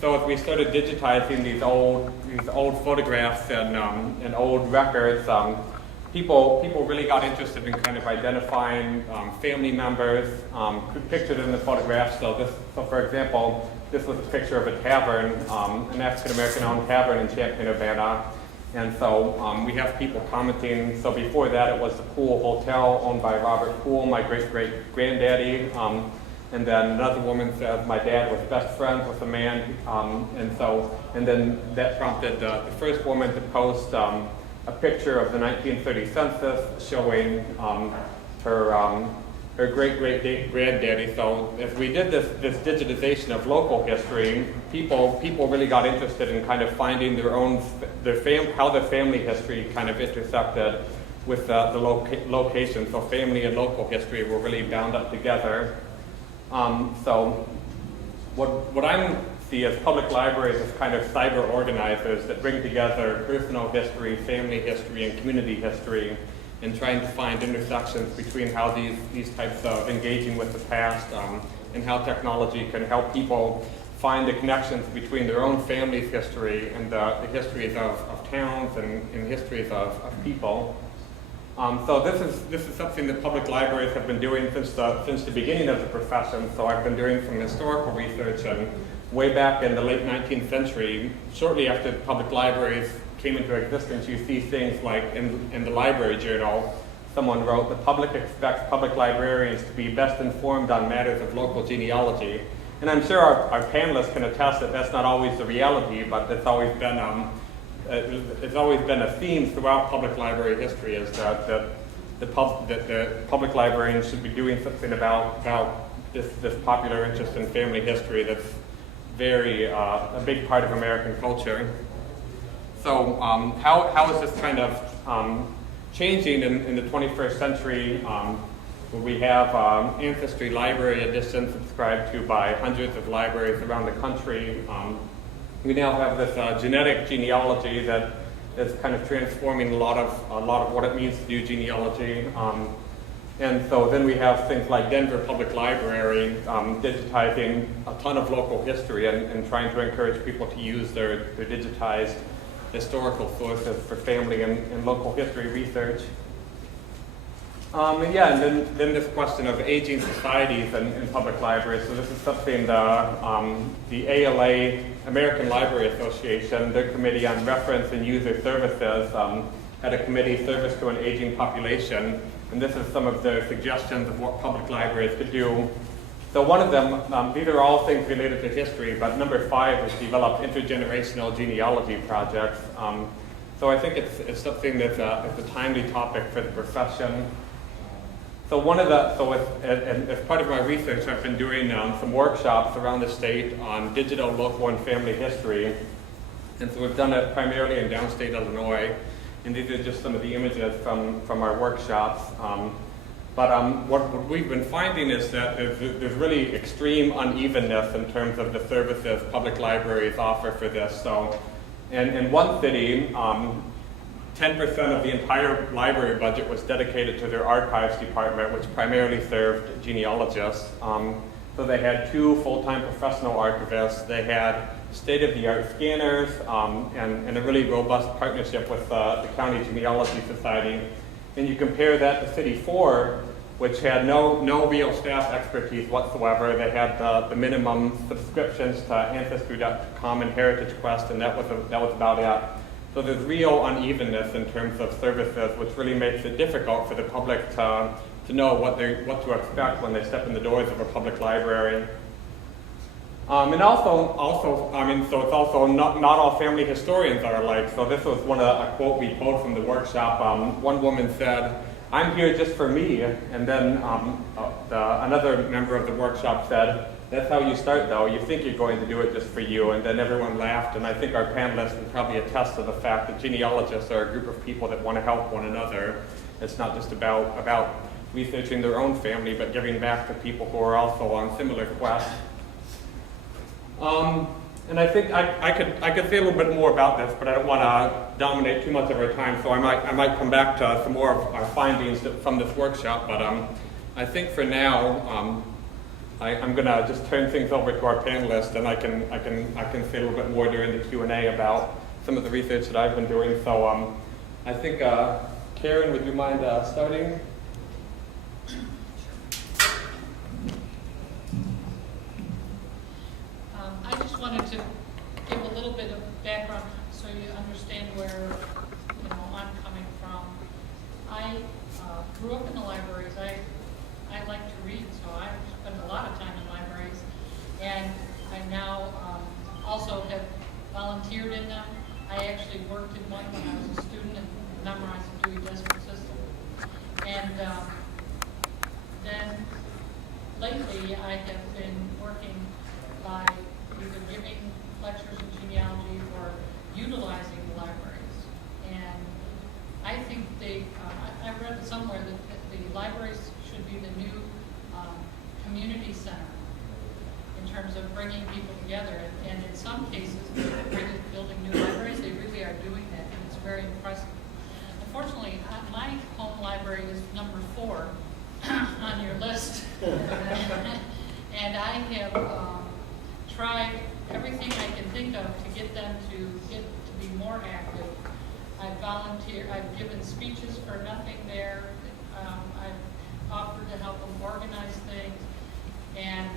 so as we started digitizing these old photographs and old records, people really got interested in kind of identifying family members pictured in the photographs. So for example, this was a picture of a tavern, an African-American owned tavern in Champaign, Urbana. And so we have people commenting. So before that, it was the Poole Hotel owned by Robert Poole, my great-great-granddaddy. And then another woman says my dad was best friends with a man. And then that prompted the first woman to post a picture of the 1930 census showing her great-great-granddaddy. So as we did this digitization of local history, people really got interested in kind of finding how their family history kind of intersected with the location. So family and local history were really bound up together. So what I see as public libraries as kind of cyber organizers that bring together personal history, family history, and community history, and trying to find intersections between how these types of engaging with the past and how technology can help people find the connections between their own family's history and the histories of towns and histories of people. So this is something that public libraries have been doing since the beginning of the profession. So I've been doing some historical research, and way back in the late 19th century, shortly after public libraries came into existence, you see things like in the library journal, someone wrote, "The public expects public librarians to be best informed on matters of local genealogy." And I'm sure our panelists can attest that that's not always the reality, but it's always been a theme throughout public library history, is that the public librarians should be doing something about this popular interest in family history that's very a big part of American culture. So how is this kind of changing in the 21st century, where we have Ancestry Library editions subscribed to by hundreds of libraries around the country? We now have this genetic genealogy that is kind of transforming a lot of what it means to do genealogy. And so then we have things like Denver Public Library digitizing a ton of local history and trying to encourage people to use their digitized historical sources for family and local history research. And then this question of aging societies in public libraries. So this is something the ALA, American Library Association, their Committee on Reference and User Services, had a committee, Service to an Aging Population, and this is some of their suggestions of what public libraries could do. So one of them, these are all things related to history, but number 5 is develop intergenerational genealogy projects. So I think it's something that's a timely topic for the profession. So as part of my research, I've been doing some workshops around the state on digital, local, and family history. And so we've done it primarily in downstate Illinois. And these are just some of the images from our workshops. What we've been finding is that there's really extreme unevenness in terms of the services public libraries offer for this. So in one city, 10% of the entire library budget was dedicated to their archives department, which primarily served genealogists. So they had 2 full-time professional archivists. They had state-of-the-art scanners and a really robust partnership with the County Genealogy Society. And you compare that to City 4, which had no real staff expertise whatsoever. They had the minimum subscriptions to Ancestry.com and Heritage Quest, and that was about it. So there's real unevenness in terms of services, which really makes it difficult for the public to know what to expect when they step in the doors of a public library. And also, so it's also not all family historians are alike. So this was a quote we pulled from the workshop. One woman said, "I'm here just for me," and then another member of the workshop said, "That's how you start, though. You think you're going to do it just for you," and then everyone laughed. And I think our panelists can probably attest to the fact that genealogists are a group of people that want to help one another. It's not just about researching their own family, but giving back to people who are also on similar quests. And I think I could say a little bit more about this, but I don't want to dominate too much of our time, so I might come back to some more of our findings from this workshop. But I think for now, I'm gonna just turn things over to our panelists, and I can say a little bit more during the Q&A about some of the research that I've been doing. So I think Caron, would you mind starting? I just wanted to give a little bit of background so you understand where I'm coming from. I grew up in the libraries. I like to read, so I spend a lot of time in libraries, and I now also have volunteered in them. I actually worked in one when I was a student and memorized the Dewey Decimal System. And then lately I have been working by either giving lectures in genealogy or utilizing the libraries. And I think I read somewhere that the libraries should be the new community center in terms of bringing people together. And in some cases, building new libraries, they really are doing that, and it's very impressive. Unfortunately, my home library is number 4 on your list. And I have tried everything I can think of to get them to be more active. I've volunteered, I've given speeches for nothing there. I've offered to help them organize things. And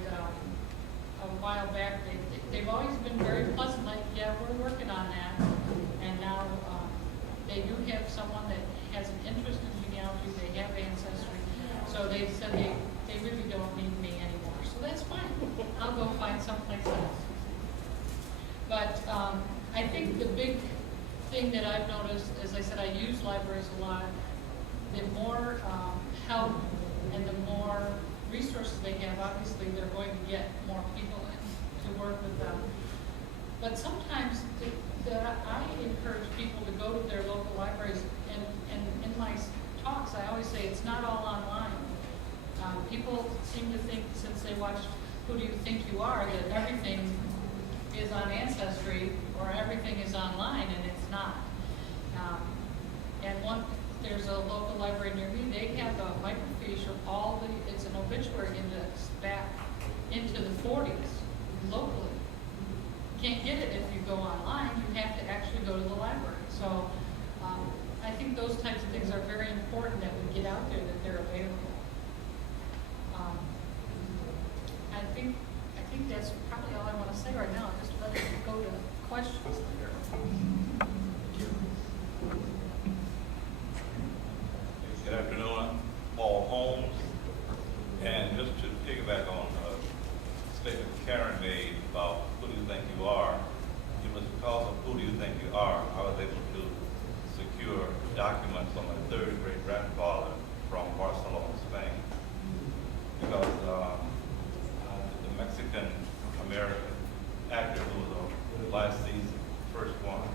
a while back, they've always been very pleasant, like, yeah, we're working on that. And now they do have someone that has an interest in genealogy, they have ancestry. So they said they really don't need me anymore. So that's fine. I'll go find someplace else. But I think the big thing that I've noticed, as I said, I use libraries a lot. The more help and the more resources they have, obviously they're going to get more people in to work with them. But sometimes I encourage people to go to their local libraries, and in my talks I always say it's not all online. People seem to think, since they watched Who Do You Think You Are, that everything is on Ancestry or everything is online, and it's not. There's a local library near me, they have a microfiche of it's an obituary index back into the 40s locally. You can't get it if you go online, you have to actually go to the library. So I think those types of things are very important that we get out there, that they're available. I think that's probably all I want to say right now. Just let us go to questions. Good afternoon, I'm Paul Holmes, and just to piggyback on a statement Caron made about who do you think you are, it was because of who do you think you are, I was able to secure documents on my third great grandfather from Barcelona, Spain, because the Mexican American actor who was on last season, first one,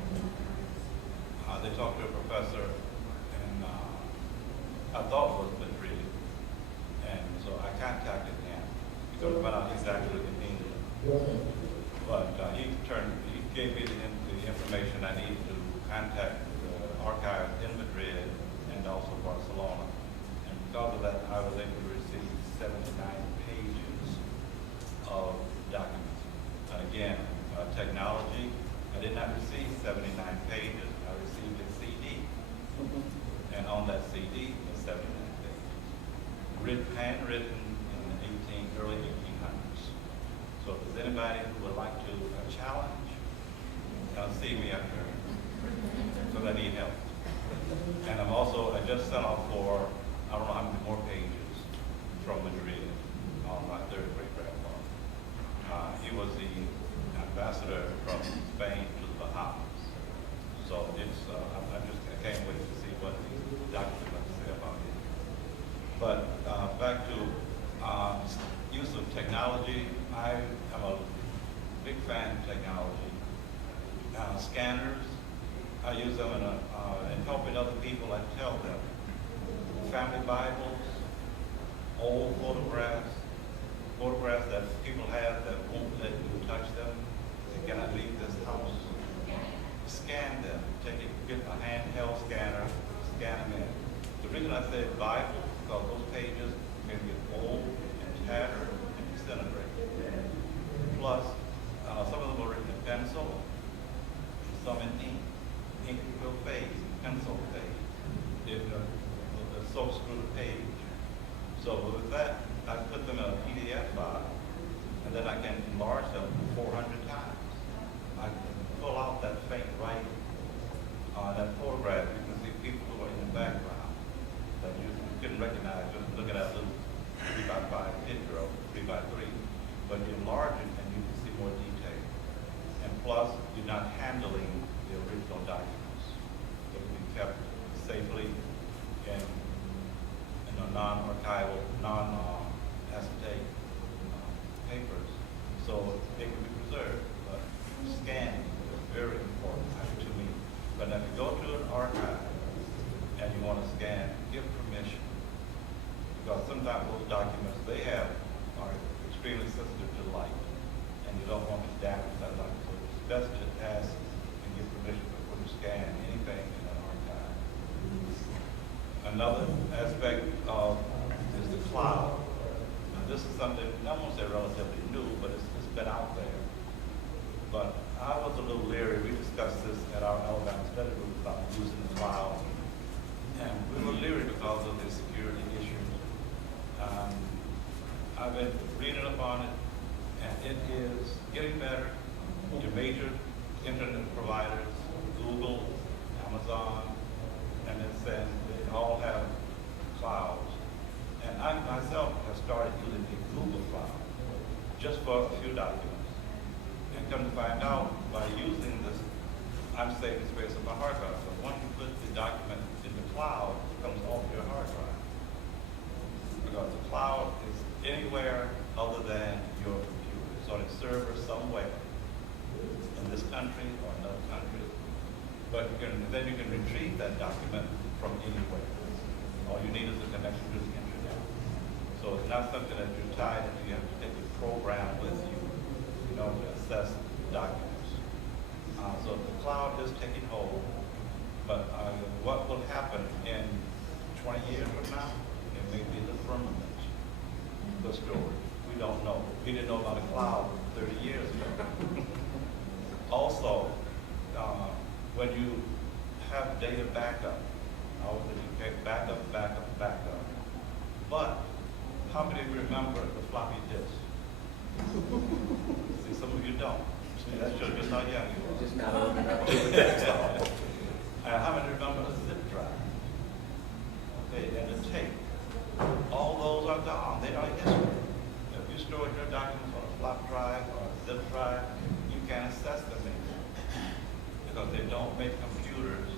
they talked to a professor, and I thought it was Madrid, and so I contacted him because I found out he's actually in England. But he gave me the information I needed to contact the archives in Madrid and also Barcelona. And because of that, I was able to receive 79 pages of documents. Again, technology, I did not receive 79 pages. I received a CD. And on that CD was 79 pages. Handwritten in the early 1800s. So if there's anybody who would like to challenge, see me up there, because I need help. And I just sent off for, I don't know how many more pages from Madrid on my third great grandfather. He was the ambassador from Spain to the Bahamas. So I can't wait to see what these documents have to say about it. But back to use of technology, I am a big fan of technology. Scanners, I use them in helping other people. I tell them family Bibles, old photographs that people have that won't let you touch them. They cannot leave this house. Scan them. Get a handheld scanner, scan them in. The reason I say Bible is because those pages can get old and tattered, and you send some in ink will fade, pencil fade. The soap screw the page. So with that, I put them in a PDF file, and then I can enlarge them 400 times. I can pull out that faint writing on that photograph. You can see people who are in the background that you couldn't recognize just looking at a little 3x5 picture or 3x3. But you enlarge it and you can see more detail. And plus, you're not handling the original documents. They can be kept safely in a non-archival, non-acetate papers, so they can be preserved. But scanning is very important to me. But if you go to an archive and you want to scan, give permission. Because sometimes those documents they have are extremely sensitive to light, and you don't want to damage that light. So it's best to ask and give permission before you scan anything in an archive. Another aspect is the cloud. Now, this is something, I won't say relatively new, but it's been out there. But I was a little leery. We discussed this at our Alabama study group about using the cloud. And we were leery because of the security issues. I've been reading up on it, and it is getting better. Your major internet providers, Google, Amazon, and then they all have clouds. And I myself have started using a Google Cloud just for a few documents. And come to find out, by using this, I'm saving space on my hard drive. So once you put the document in the cloud, it comes off your hard drive. Because the cloud is anywhere other than your computer. It's on a server somewhere in this country or another country. But then you can retrieve that document from anywhere. All you need is a connection to the internet. So it's not something that you're tied into. You have to take a program with you, to assess documents. So the cloud is taking hold. But what will happen in 20 years from now? It may be the firmament, the story. We don't know. We didn't know about a cloud 30 years ago. Also, when you have data backup, backup. But how many remember the floppy disk? See, some of you don't. See, that shows just how young you are. Just not old enough to that's all. How many remember the zip drive? Okay, and the tape. All those are gone. They are history. If you store your documents on a flop drive or a zip drive, you can't access them anymore because they don't make computers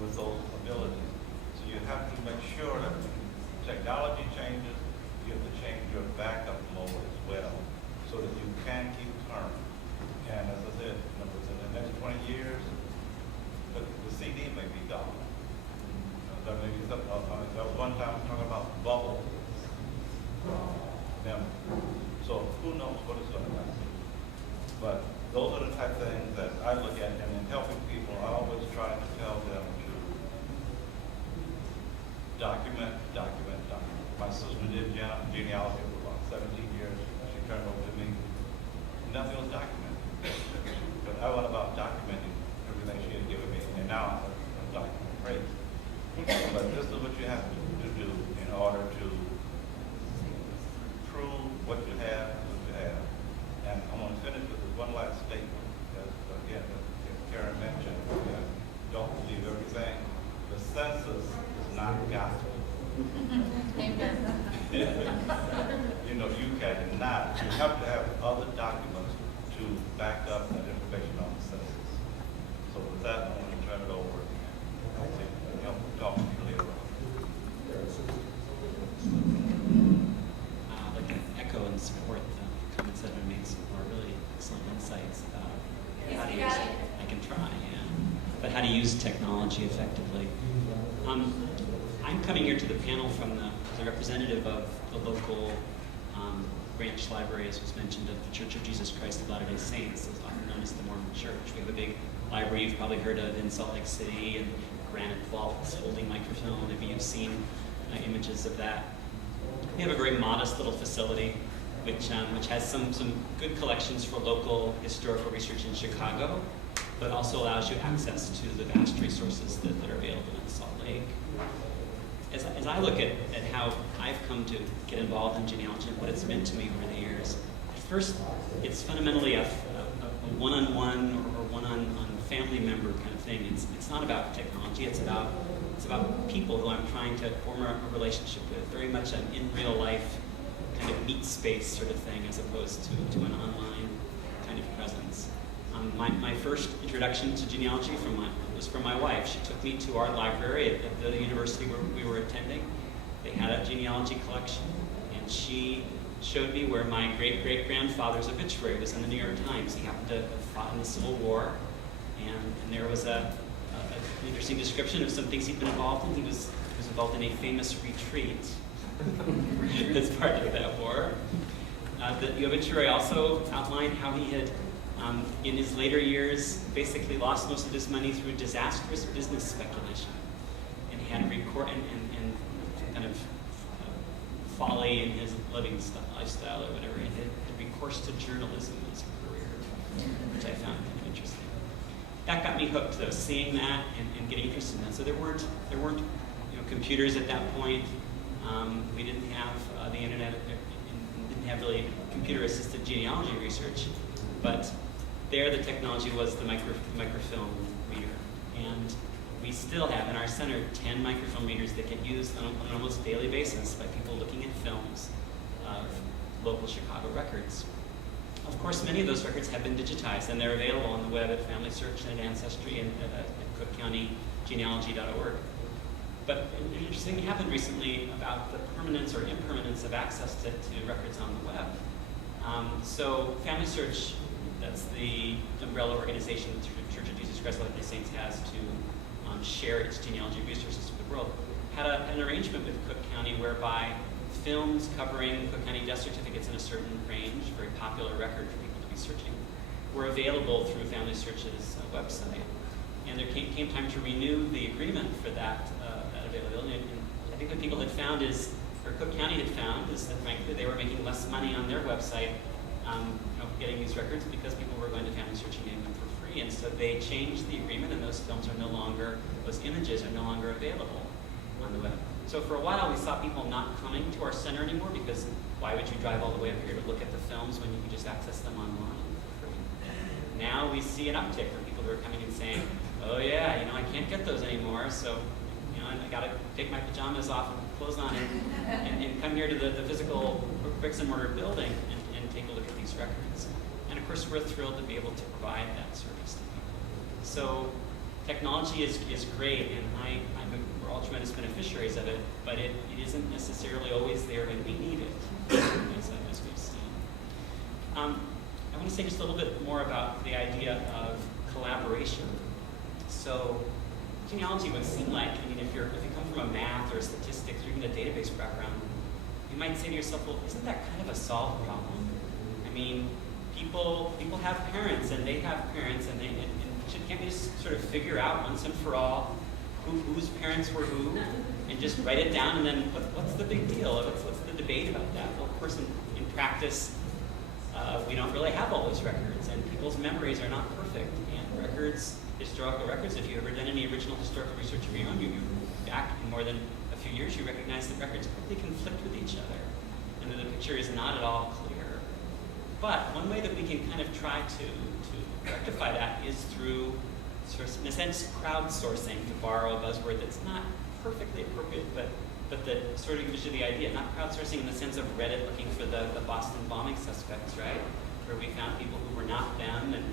with those abilities. So you have to make sure that when technology changes, you have to change your backup mode as well so that you can keep current. And as I said, in the next 20 years, the CD may be gone. There may be something else. There was one time talking about bubble memory. So who knows what it's going to be. But those are the type of things that I look at, and in helping people, I always try to tell them to document. My sister did genealogy for about 17 years. She turned over to me. Nothing was documented. But I went about documenting everything she had given me, and now I'm documenting praise. But this is what you have to do in order to prove what you have. And I want to finish with this one last statement. Again, as Caron mentioned, don't believe everything. The census is not gospel. Amen. You cannot. You have to have other documents to back up that information on the census. So with that, I want to turn it over and talk to you later on. I'd like to echo and support the comments that have been made so far. Really excellent insights about how to use it. I can try, yeah. But how to use technology effectively. I'm coming here to the panel from the representative of the local branch library, as was mentioned, of the Church of Jesus Christ of Latter-day Saints, as often known as the Mormon Church. We have a big library you've probably heard of in Salt Lake City, and granite vaults holding microfilm. Maybe you've seen images of that. We have a very modest little facility which has some good collections for local historical research in Chicago, but also allows you access to the vast resources that are available in Salt Lake. As I look at how I've come to get involved in genealogy and what it's meant to me over the years, first, it's fundamentally a one-on-one or one-on family member kind of thing. It's not about technology. It's about people who I'm trying to form a relationship with. Very much an in real life kind of meet space sort of thing, as opposed to an online kind of presence. My first introduction to genealogy was from my wife. She took me to our library at the university where we were attending. They had a genealogy collection, and she showed me where my great-great-grandfather's obituary was in the New York Times. He happened to have fought in the Civil War, and there was an interesting description of some things he'd been involved in. He was involved in a famous retreat as part of that war. The obituary also outlined how he had, in his later years, basically lost most of his money through disastrous business speculation, and he had and kind of folly in his lifestyle or whatever. He had recourse to journalism as a career, which I found kind of interesting. That got me hooked, though, seeing that and getting interested in that. So there weren't computers at that point. We didn't have the internet, and didn't have really computer-assisted genealogy research, but there the technology was the microfilm reader. And we still have in our center 10 microfilm readers that get used on an almost daily basis by people looking at films of local Chicago records. Of course, many of those records have been digitized, and they're available on the web at Family Search and at Ancestry and at Cook County genealogy.org. But an interesting thing happened recently about the permanence or impermanence of access to records on the web. So Family Search, that's the umbrella organization that the Church of Jesus Christ of Latter-day Saints has to share its genealogy resources with the world, had an arrangement with Cook County whereby films covering Cook County death certificates in a certain range, very popular record for people to be searching, were available through Family Search's website. And there came time to renew the agreement for that availability. And I think what people had found or Cook County had found, is that frankly they were making less money on their website getting these records because people were going to Family Search and getting them for free. And so they changed the agreement, and those images are no longer available on the web. So for a while we saw people not coming to our center anymore, because why would you drive all the way up here to look at the films when you could just access them online for free? Now we see an uptick for people who are coming and saying, oh yeah, I can't get those anymore, so I got to take my pajamas off and clothes on and come here to the physical bricks and mortar building and take a look at these records. And of course, we're thrilled to be able to provide that service to people. So technology is great, and we're all tremendous beneficiaries of it, but it isn't necessarily always there when we need it, as we've seen. I want to say just a little bit more about the idea of collaboration. So genealogy would seem like, if you come from a math or a statistics or even a database background, you might say to yourself, well, isn't that kind of a solved problem? People have parents, and they have parents, and can't we just sort of figure out once and for all whose parents were who, and just write it down, and then what's the big deal? What's the debate about that? Well, of course, in practice, we don't really have all those records, and people's memories are not perfect. And historical records, if you've ever done any original historical research of your own, you back in more than a few years, you recognize that records quickly conflict with each other, and that the picture is not at all clear. But one way that we can kind of try to rectify that is through, in a sense, crowdsourcing, to borrow a buzzword that's not perfectly appropriate, but that sort of gives you the idea. Not crowdsourcing in the sense of Reddit looking for the Boston bombing suspects, right? Where we found people who were not them, and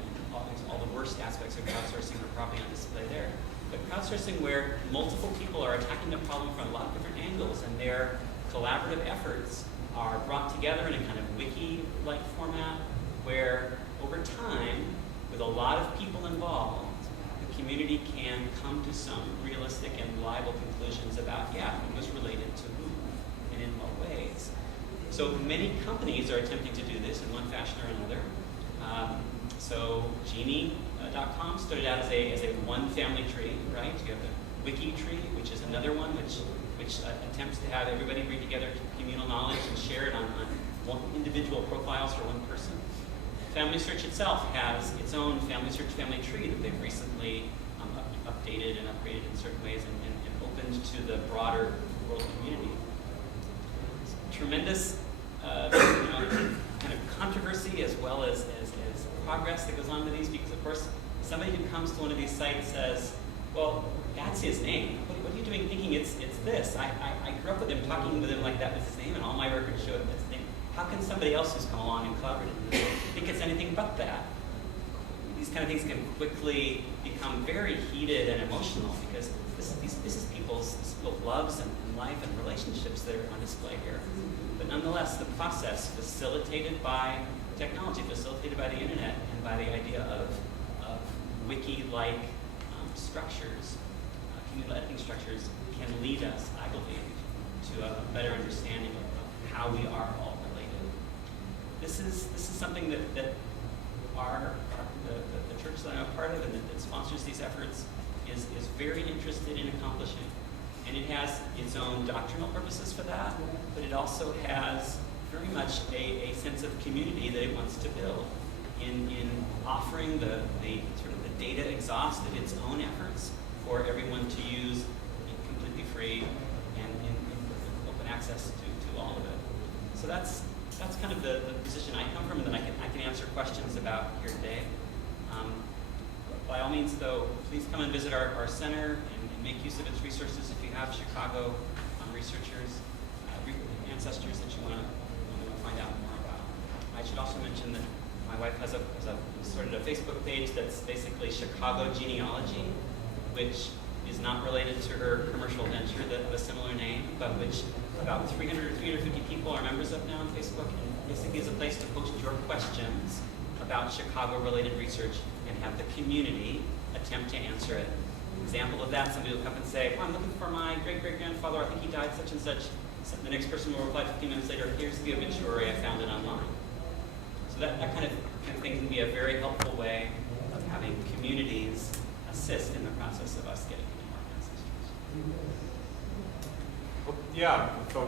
all the worst aspects of crowdsourcing were probably on display there. But crowdsourcing where multiple people are attacking the problem from a lot of different angles, and their collaborative efforts are brought together in a kind of wiki-like format, where over time, with a lot of people involved, the community can come to some realistic and reliable conclusions about, who was related to who, and in what ways. So many companies are attempting to do this in one fashion or another. So Genie.com started out as a one family tree, right? You have the Wiki tree, which is another one which attempts to have everybody bring together communal knowledge and share it on one individual profiles for one person. Family Search itself has its own Family Search family tree that they've recently updated and upgraded in certain ways and opened to the broader world community. Tremendous kind of controversy as well as progress that goes on with these, because of course somebody who comes to one of these sites says, well, that's his name. What are you doing thinking it's this? I grew up with him, talking with him like that was his name, and all my records show it that's his name. How can somebody else who's come along and collaborated think it's anything but that? These kind of things can quickly become very heated and emotional, because this is people's loves and life and relationships that are on display here. But nonetheless, the process facilitated by technology, facilitated by the internet, and by the idea of wiki-like structures, communal editing structures, can lead us, I believe, to a better understanding of how we are all related. This is something that the church that I'm a part of and that sponsors these efforts is very interested in accomplishing. And it has its own doctrinal purposes for that, but it also has very much a sense of community that it wants to build in offering the sort of the data exhaust of its own efforts for everyone to use completely free and in open access to all of it. So that's kind of the position I come from, and then I can answer questions about here today. By all means, though, please come and visit our center and make use of its resources if you have Chicago researchers, ancestors that you want to find out more about. I should also mention that my wife has started a Facebook page that's basically Chicago Genealogy, which is not related to her commercial venture of a similar name, but which about 300 or 350 people are members of now on Facebook, and basically is a place to post your questions about Chicago-related research and have the community attempt to answer it. Example of that, somebody will come and say, well, I'm looking for my great-great-grandfather, I think he died such and such. So the next person will reply 15 minutes later, here's the obituary, I found it online. So that kind of thing can be a very helpful way of having communities assist in the process of us getting to know our ancestors. Well, yeah, so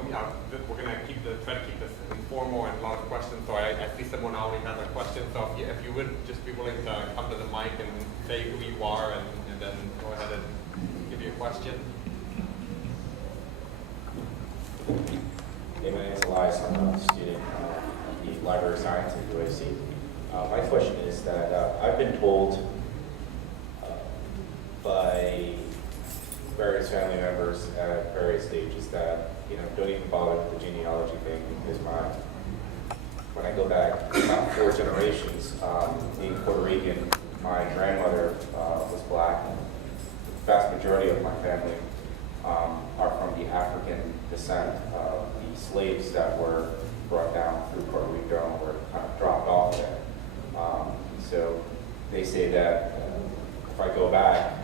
we're going to try to keep this informal and a lot of questions. So I see someone already has a question. So if you would just be willing to come to the mic and say who you are and then go ahead and give your question. Hey, my name is Elias. I'm a student of the Library of Science at UAC. My question is that I've been told by various family members at various stages that, don't even bother with the genealogy thing, because when I go back about 4 generations, being Puerto Rican, my grandmother was black. The vast majority of my family are from the African descent. The slaves that were brought down through Puerto Rico were kind of dropped off there. So they say that if I go back,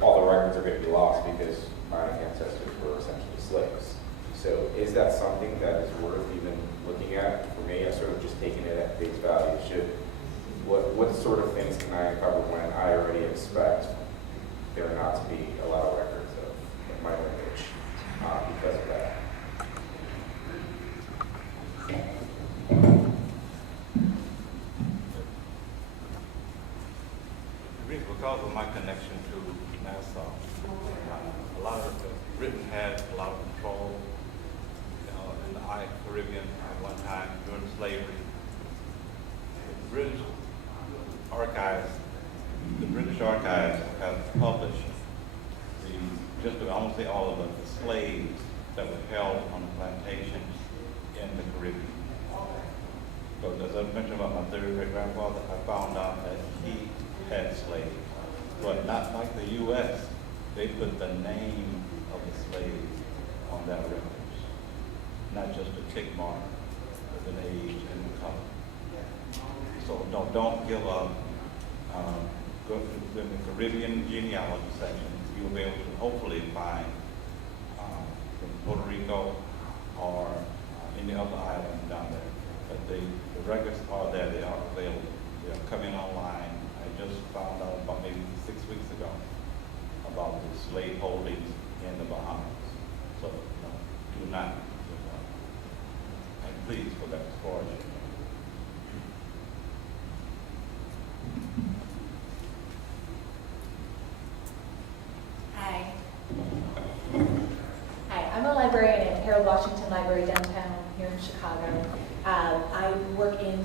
all the records are going to be lost because my ancestors were essentially slaves. So is that something that is worth even looking at? For me, I sort of just taken it at face value. What sort of things can I uncover when I already expect there not to be a lot of records of my lineage because of that? Because of my connection to Nassau, a lot of the Britain had a lot of control in the Caribbean at one time during slavery. The British Archives have published I won't say all of them, the slaves that were held on the plantations in the Caribbean. So as I mentioned about my third great grandfather, I found out that he had slaves. But not like the U.S., they put the name of the slave on that records, not just a tick mark with an age and a color. So don't give up. Go to the Caribbean genealogy section. You'll be able to hopefully find from Puerto Rico or any other island down there. But the records are there. They are available. They are coming online. I just found out about maybe 6 weeks ago about the slave holdings in the Bahamas. So do not give up. And please go back to foraging. Harold Washington Library downtown here in Chicago. I work in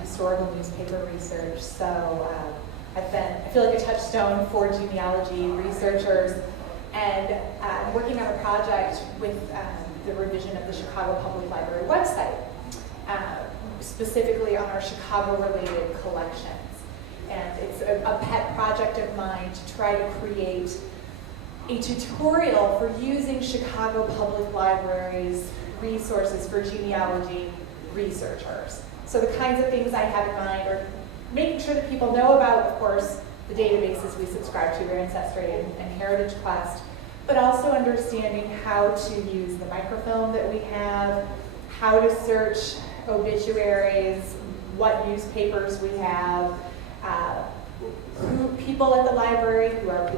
historical newspaper research, so I've been, I feel like a touchstone for genealogy researchers, and I'm working on a project with the revision of the Chicago Public Library website, specifically on our Chicago-related collections. And it's a pet project of mine to try to create a tutorial for using Chicago Public Library's resources for genealogy researchers. So the kinds of things I have in mind are making sure that people know about, of course, the databases we subscribe to, your Ancestry and Heritage Quest, but also understanding how to use the microfilm that we have, how to search obituaries, what newspapers we have, who people at the library who are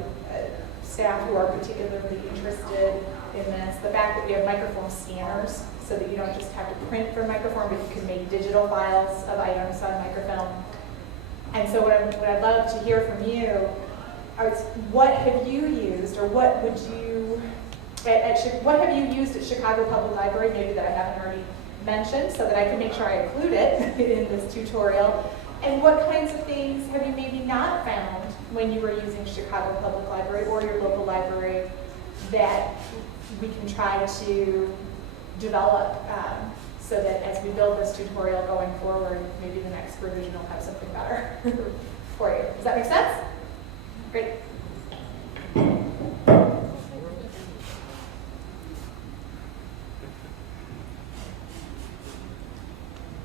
staff who are particularly interested in this. The fact that we have microfilm scanners so that you don't just have to print from microfilm, but you can make digital files of items on microfilm. And so what I'd love to hear from you is what have you used, or what would you, what have you used at Chicago Public Library, maybe that I haven't already mentioned, so that I can make sure I include it in this tutorial. And what kinds of things have you maybe not found when you were using Chicago Public Library or your local library that we can try to develop so that as we build this tutorial going forward, maybe the next revision will have something better for you. Does that make sense? Great.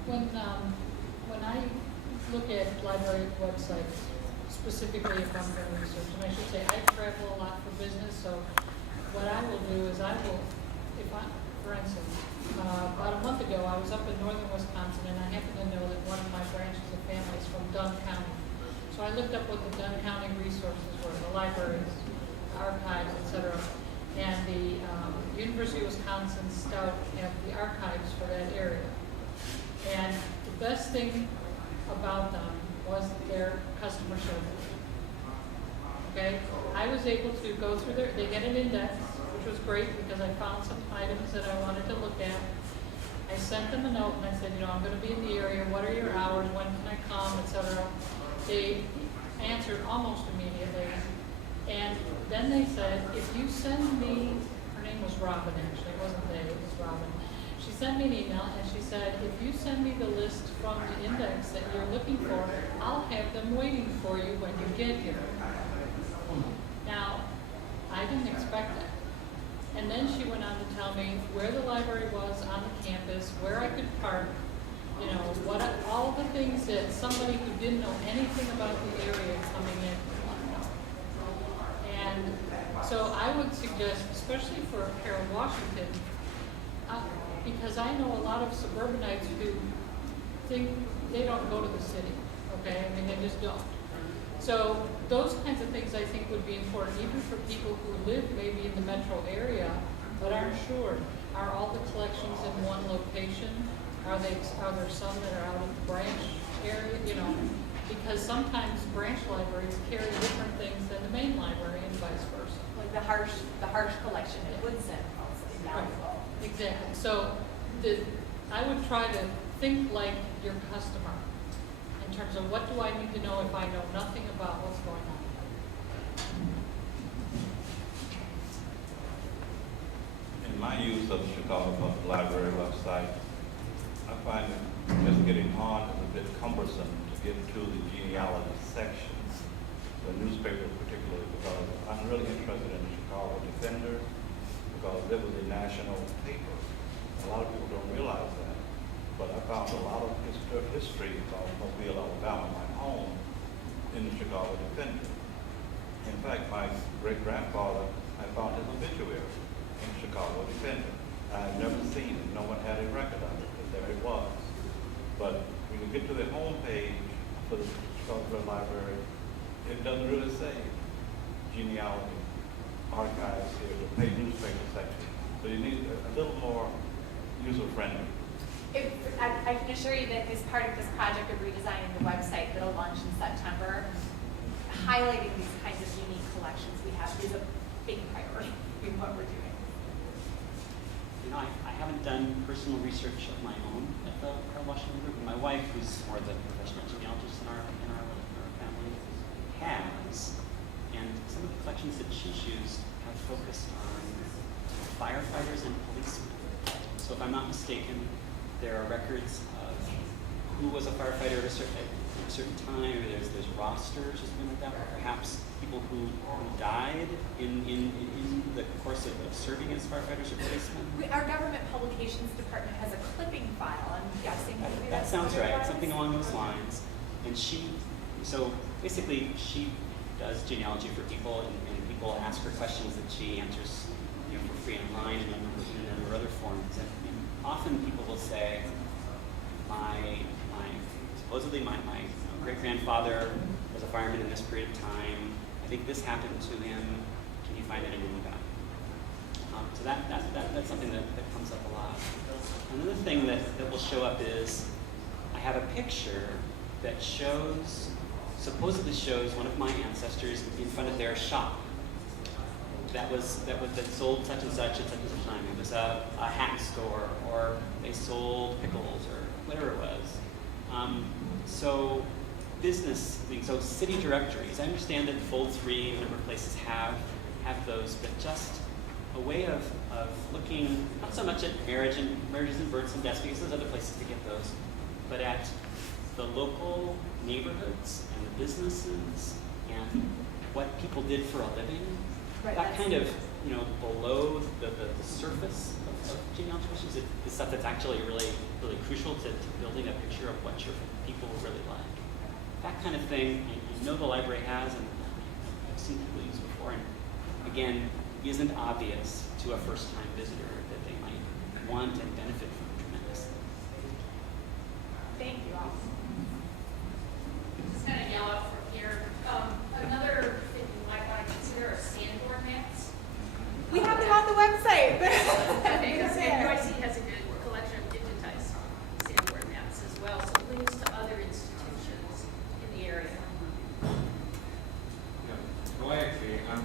When I look at library websites, specifically if I'm doing research, and I should say I travel a lot for business, so what I will do is for instance, about a month ago I was up in northern Wisconsin, and I happen to know that one of my branches of family is from Dunn County. So I looked up what the Dunn County resources were, the libraries, archives, etc. And the University of Wisconsin Stout have the archives for that area. And the best thing about them was their customer service. Okay, I was able to go through they get an index, which was great because I found some items that I wanted to look at. I sent them a note and I said, I'm going to be in the area, what are your hours, when can I come, etc. They answered almost immediately. And then they said, if you send me, her name was Robin actually, it wasn't they, it was Robin. She sent me an email and she said, if you send me the list from the index that you're looking for, I'll have them waiting for you when you get here. Now, I didn't expect that. And then she went on to tell me where the library was on the campus, where I could park, all the things that somebody who didn't know anything about the area coming in would know. And so I would suggest, especially for Harold Washington, because I know a lot of suburbanites who think they don't go to the city, okay? I mean, they just don't. So those kinds of things I think would be important, even for people who live maybe in the metro area, but aren't sure. Are all the collections in one location? Are there some that are out of the branch area? Because sometimes branch libraries carry different things than the main library and vice versa. Like the harsh collection at Woodson is valuable. Exactly. So I would try to think like your customer in terms of what do I need to know if I know nothing about what's going on. In my use of the Chicago Public Library website, I find it just getting on is a bit cumbersome to get to the genealogy sections, the newspapers particularly, because I'm really interested in the Chicago Defender, because it was a national paper. A lot of people don't realize that. But I found a lot of history about Mobile, Alabama, my home, in the Chicago Defender. In fact, my great-grandfather, I found his obituary in the Chicago Defender. I had never seen it. No one had a record of it, but there it was. But when you get to the home page for the Chicago Library, it doesn't really say genealogy, archives here, the paid newspaper section. So you need a little more user-friendly. I can assure you that as part of this project of redesigning the website that'll launch in September, highlighting these kinds of unique collections we have is a big priority in what we're doing. I haven't done personal research of my own at the Washington Group. My wife, who's more the professional genealogist in our family, has. And some of the collections that she's used have focused on firefighters and policemen. So if I'm not mistaken, there are records of who was a firefighter at a certain time, or there's rosters or something like that, or perhaps people who died in the course of serving as firefighters or policemen. Our government publications department has a clipping file, I'm guessing. Maybe That that's sounds what it right, was. something along those lines. And so basically she does genealogy for people, and people ask her questions that she answers, for free online and in a number of other forms. And often people will say, supposedly my great-grandfather was a fireman in this period of time. I think this happened to him. Can you find anything about it? So that's something that comes up a lot. Another thing that will show up is I have a picture that supposedly shows one of my ancestors in front of their shop. That sold such and such at such and such time. It was a hat store, or they sold pickles, or whatever it was. So city directories. I understand that Fold 3 and a number of places have those, but just a way of looking not so much at marriages and births and deaths, because there's other places to get those, but at the local neighborhoods and the businesses and what people did for a living. Right, That kind of, below the surface of genealogy is stuff that's actually really, really crucial to building a picture of what your people were really like. That kind of thing, I know the library has, and I've seen people use before, and again, isn't obvious to a first-time visitor that they might want and benefit from tremendously. Thank you all. Just kind of yell out from here. Another thing you might want to consider are sandboard maps. We have them on the website. Okay, because NYC has a good collection of digitized sandboard maps as well, so links to other institutions in the area. Well, actually, I'm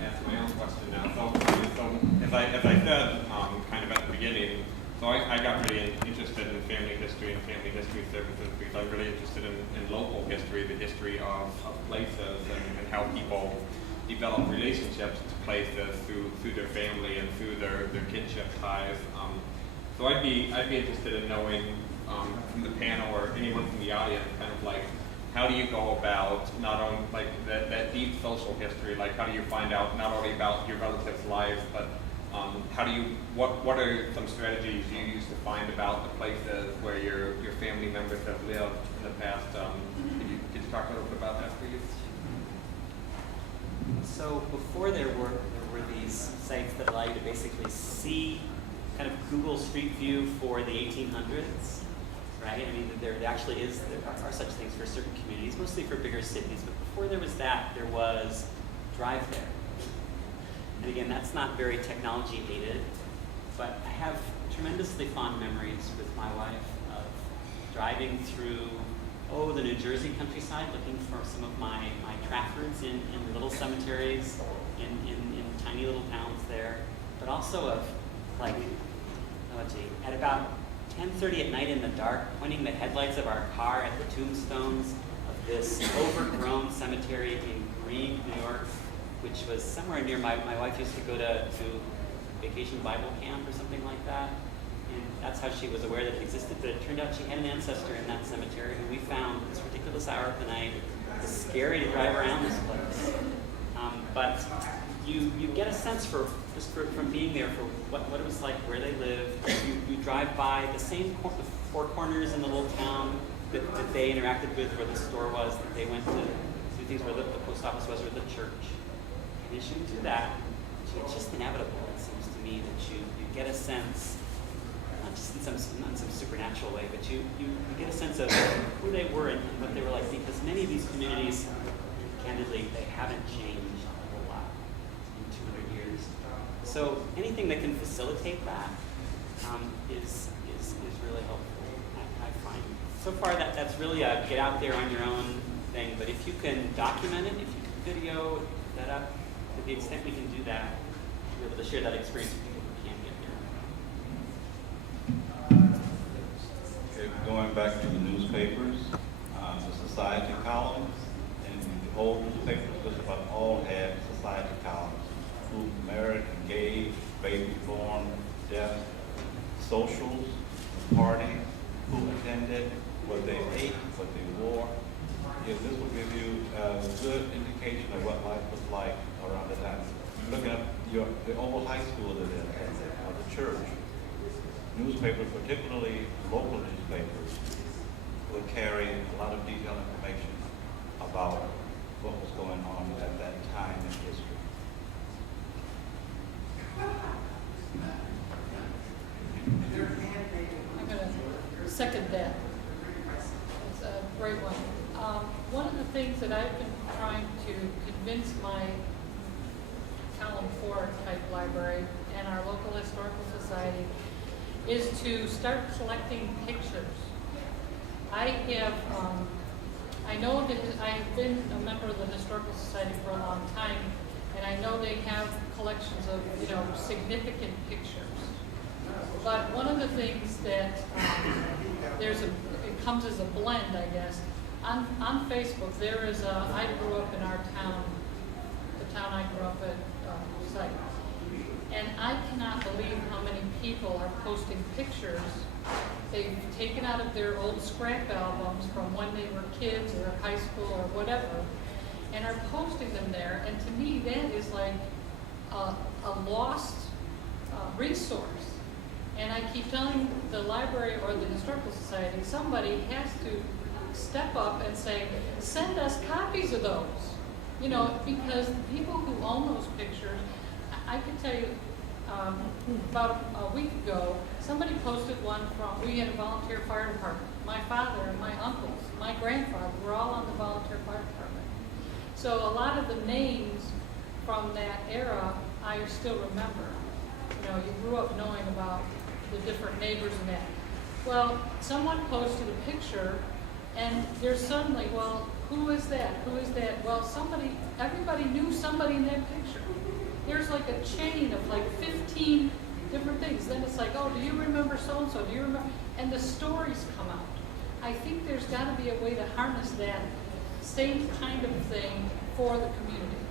asking my own question now. So as I said, kind of at the beginning, so I got really interested in family history and family history services because I'm really interested in local history, the history of places and how people develop relationships to places through their family and through their kinship ties. So I'd be interested in knowing from the panel or anyone from the audience, kind of like, how do you go about not only like that deep social history, like how do you find out not only about your relatives' lives, but what are some strategies you use to find about the places where your family members have lived in the past? Could you talk a little bit about that, please? So before there were these sites that allow you to basically see kind of Google Street View for the 1800s, right? I mean, there are such things for certain communities, mostly for bigger cities. But before there was that, there was Drive There. And again, that's not very technology aided, but I have tremendously fond memories with my wife of driving through, the New Jersey countryside, looking for some of my Traffords in little cemeteries, in tiny little towns there, but also of at about 10:30 at night in the dark, pointing the headlights of our car at the tombstones of this overgrown cemetery in Greene, New York, which was somewhere near my wife used to go to vacation Bible camp or something like that. And that's how she was aware that it existed, but it turned out she had an ancestor in that cemetery who we found at this ridiculous hour of the night. It's scary to drive around this place. But you get a sense from being there for what it was like, where they lived. You drive by the same four corners in the little town that they interacted with, where the store was, that they went to do things where the post office was, or the church. And as you do that, it's just inevitable, it seems to me, that you get a sense, not just in some supernatural way, but you get a sense of who they were and what they were like, because many of these communities, candidly, they haven't changed a whole lot in 200 years. So anything that can facilitate that is really helpful, I find. So far, that's really a get out there on your own thing, but if you can document it, if you can video, put that up, to the extent we can do that, we're able to share that experience with people who can't get there. going back to the newspapers, the society columns, and the old newspapers, just about all had society columns. Who married, engaged, baby born, death, socials, party, who attended, what they ate, what they wore. This will give you a good indication of what life was like around the time. Looking at the old high school that it attended, or the church. Newspapers, particularly local newspapers, would carry a lot of detailed information about what was going on at that time in history. I'm going to second that. It's a great one. One of the things that I've been trying to convince my column 4 type library and our local historical society is to start collecting pictures. I know that I've been a member of the Historical Society for a long time, and I know they have collections of, significant pictures. But one of the things that it comes as a blend, I guess. On Facebook, there is I grew up in our town, the town I grew up at, site. And I cannot believe how many people are posting pictures they've taken out of their old scrap albums from when they were kids or high school or whatever, and are posting them there. And to me, that is like a lost resource. And I keep telling the library or the historical society, somebody has to step up and say, send us copies of those. Because the people who own those pictures, I can tell you, about a week ago, somebody posted one from, we had a volunteer fire department. My father and my uncles, my grandfather were all on the volunteer fire department. So a lot of the names from that era, I still remember. You grew up knowing about the different neighbors and that. Well, someone posted a picture, and there's suddenly, well, who is that? Who is that? Well, everybody knew somebody in that picture. There's like a chain of like 15 different things. Then it's like, oh, do you remember so-and-so? Do you remember? And the stories come out. I think there's got to be a way to harness that same kind of thing for the community.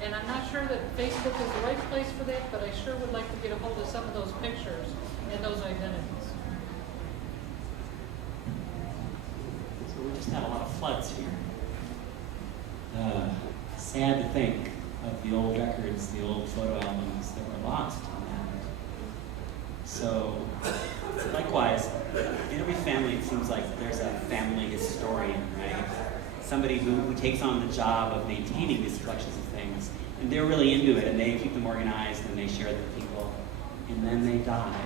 And I'm not sure that Facebook is the right place for that, but I sure would like to get a hold of some of those pictures and those identities. So we just had a lot of floods here. Sad to think of the old records, the old photo albums that were lost in that. So, likewise, in every family it seems like there's a family historian, right? Somebody who takes on the job of maintaining these collections of things, and they're really into it, and they keep them organized, and they share them with people, and then they die.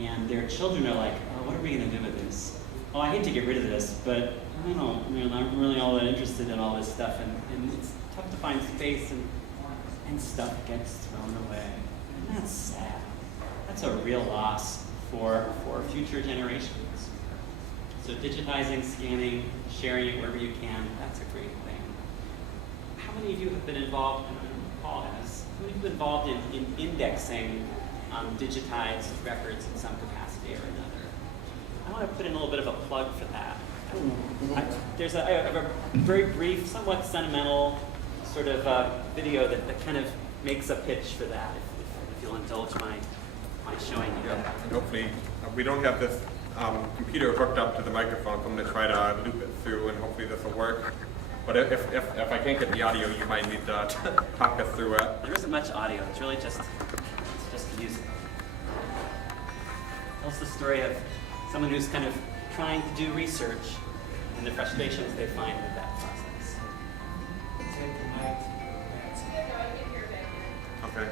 And their children are like, oh, what are we going to do with this? Oh, I hate to get rid of this, but I don't, I'm really all that interested in all this stuff, and it's tough to find space, and stuff gets thrown away. And that's sad. That's a real loss for future generations. So digitizing, scanning, sharing it wherever you can, that's a great thing. How many of you have been involved, and Paul has, how many of you been involved in indexing digitized records in some capacity or another? I want to put in a little bit of a plug for that. I have a very brief, somewhat sentimental sort of video that kind of makes a pitch for that, if you'll indulge my showing you. Yeah, and hopefully, we don't have this computer hooked up to the microphone, so I'm going to try to loop it through, and hopefully this will work. But if I can't get the audio, you might need to talk us through it. There isn't much audio. It's really just music. It tells the story of someone who's kind of trying to do research and the frustrations they find with that process. Okay.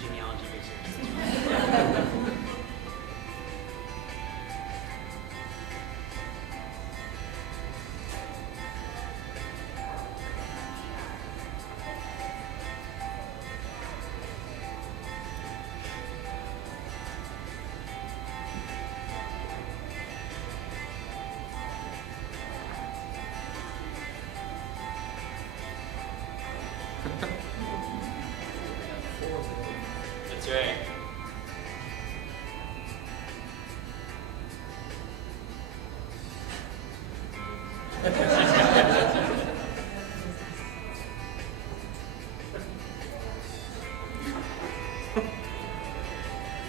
genealogy research. That's right.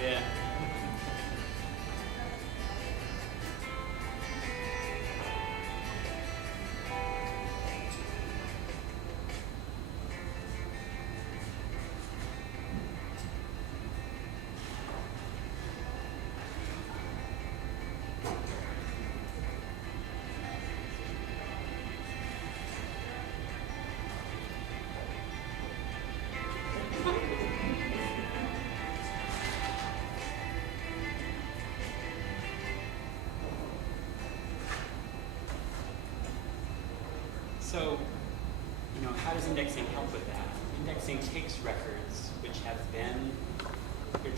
Yeah. So, you know, how does indexing help with that? Indexing takes records which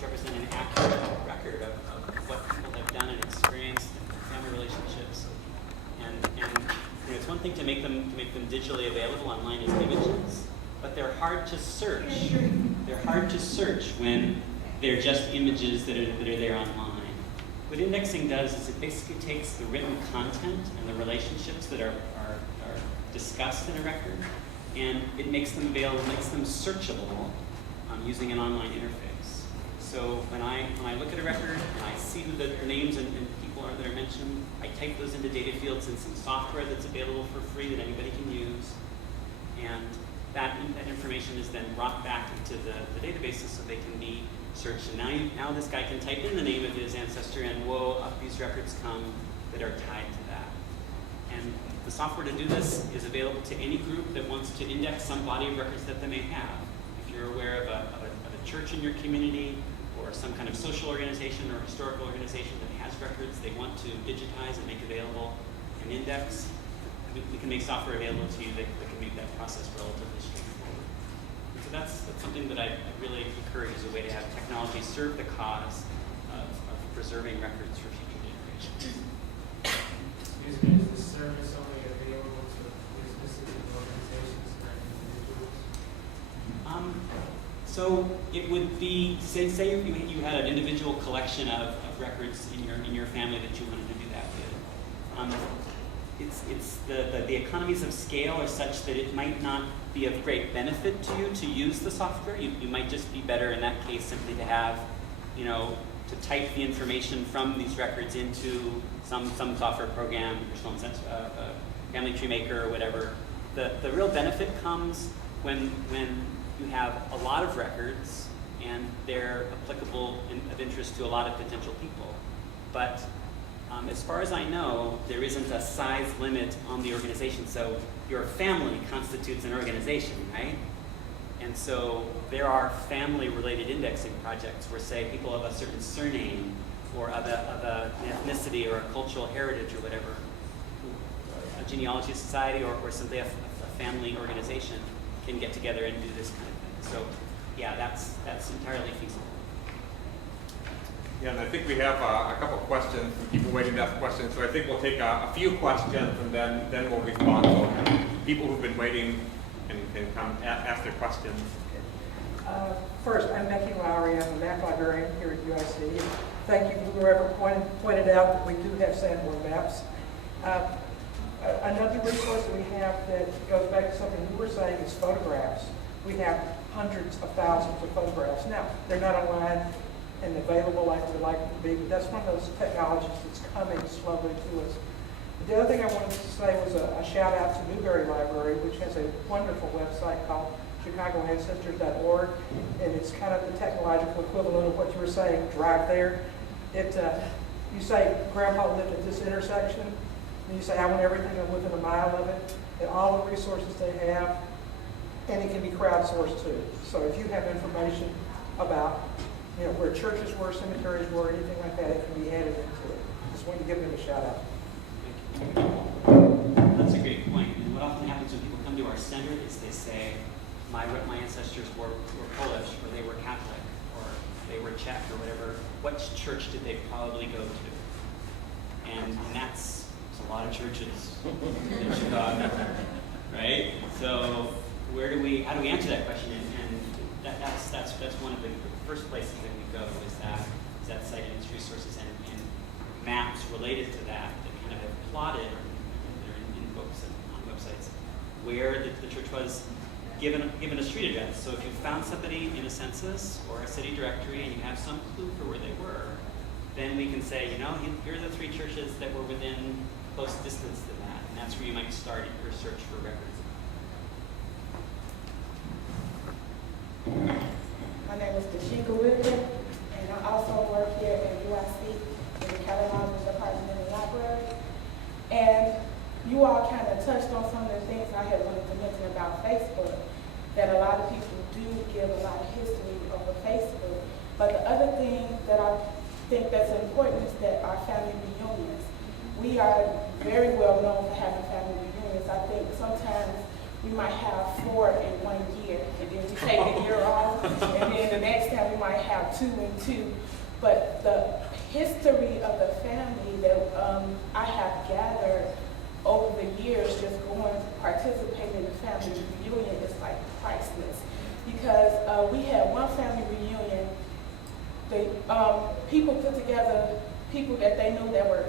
represent an accurate record of what people have done and experienced in family relationships. And you know, it's one thing to make them digitally available online as images, but they're hard to search. They're hard to search when they're just images that are there online. What indexing does is it basically takes the written content and the relationships that are discussed in a record, and it makes them available, makes them searchable using an online interface. So when I look at a record and I see who the names and people are that are mentioned, I type those into data fields in some software that's available for free that anybody can use, and that information is then brought back into the databases so they can be searched. And now this guy can type in the name of his ancestor, and whoa, up these records come that are tied to that. And the software to do this is available to any group that wants to index some body of records that they may have. If you're aware of a church in your community, or some kind of social organization or historical organization that has records they want to digitize and make available and index, we can make software available to you that can make that process relatively straightforward. And so that's something that I really encourage as a way to have technology serve the cause of preserving records for future generations. Excuse me, is this service only available to businesses and organizations and individuals? So it would be, say you had an individual collection of records in your family that you wanted to do that with. It's the economies of scale are such that it might not be of great benefit to you to use the software. You might just be better in that case simply to have, you know, to type the information from these records into some software program, Family Tree Maker or whatever. The real benefit comes when you have a lot of records and they're applicable of interest to a lot of potential people. But as far as I know, there isn't a size limit on the organization. So your family constitutes an organization, right? And so there are family-related indexing projects where, say, people of a certain surname or of an ethnicity or a cultural heritage or whatever, a genealogy society or simply a family organization can get together and do this kind of thing. So, yeah, that's entirely feasible. Yeah, and I think we have a couple of questions, people waiting to ask questions, so I think we'll take a few questions and then we'll respond. So people who've been waiting can come ask their questions. First, I'm Becky Lowry. I'm a map librarian here at UIC. Thank you for whoever pointed out that we do have Sanborn maps. Another resource that we have that goes back to something you were saying is photographs. We have hundreds of thousands of photographs. Now, they're not online and available like we'd like them to be, but that's one of those technologies that's coming slowly to us. The other thing I wanted to say was a shout out to Newberry Library, which has a wonderful website called ChicagoAncestors.org, and it's kind of the technological equivalent of what you were saying, drive there. You say, Grandpa lived at this intersection, and you say, I want everything within a mile of it, and all the resources they have, and it can be crowdsourced too. So if you have information about, where churches were, cemeteries were, anything like that, it can be added into it. Just wanted to give them a shout out. That's a great point. And what often happens when people come to our center is they say, my ancestors were Polish, or they were Catholic, or they were Czech, or whatever. What church did they probably go to? And that's a lot of churches in Chicago, right? So how do we answer that question? And that's one of the first places that we go is that site and its resources and maps related to that kind of have plotted, they're in books and on websites, where the church was given a street address. So if you found somebody in a census or a city directory and you have some clue for where they were, then we can say, here are the 3 churches that were within close distance to that, and that's where you might start your search for records. My name is Tashika Whitman, and I also work here at UIC in the Caron Department in the Library. And you all kind of touched on some of the things I had wanted to mention about Facebook, that a lot of people do give a lot of history over Facebook. But the other thing that I think that's important is that our family reunions. We are very well known for having family reunions. I think sometimes we might have 4 in 1 year, and then we take a year off, and then the next time we might have 2 and 2. But the history of the family that I have gathered over the years, just going to participate in the family reunion is like priceless. Because we had one family reunion, people put together people that they knew that were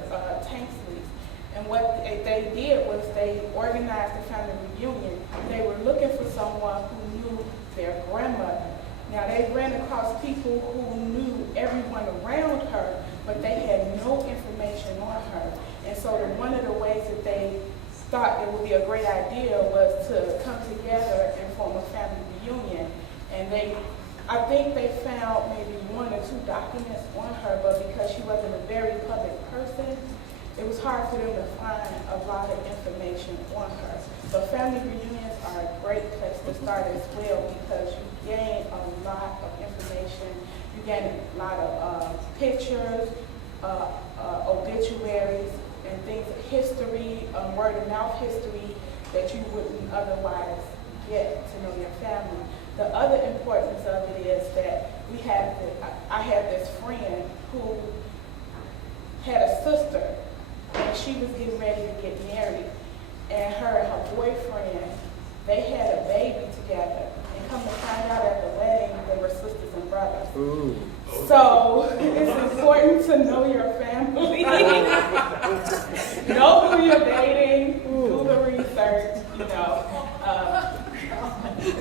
tank sleeves. And what they did was they organized the family reunion. They were looking for someone who knew their grandmother. Now they ran across people who knew everyone around her, but they had no information on her. And so one of the ways that they thought it would be a great idea was to come together and form a family reunion. And I think they found maybe 1 or 2 documents on her, but because she wasn't a very public person, it was hard for them to find a lot of information on her. So family reunions are a great place to start as well, because you gain a lot of information. You gain a lot of pictures, obituaries, and things, history, word of mouth history that you wouldn't otherwise get to know your family. The other importance of it is that I had this friend who had a sister, and she was getting ready to get married. And her and her boyfriend, they had a baby together. And come to find out at the wedding, they were sisters and brothers. Ooh. So it's important to know your family. Know who you're dating, do the research,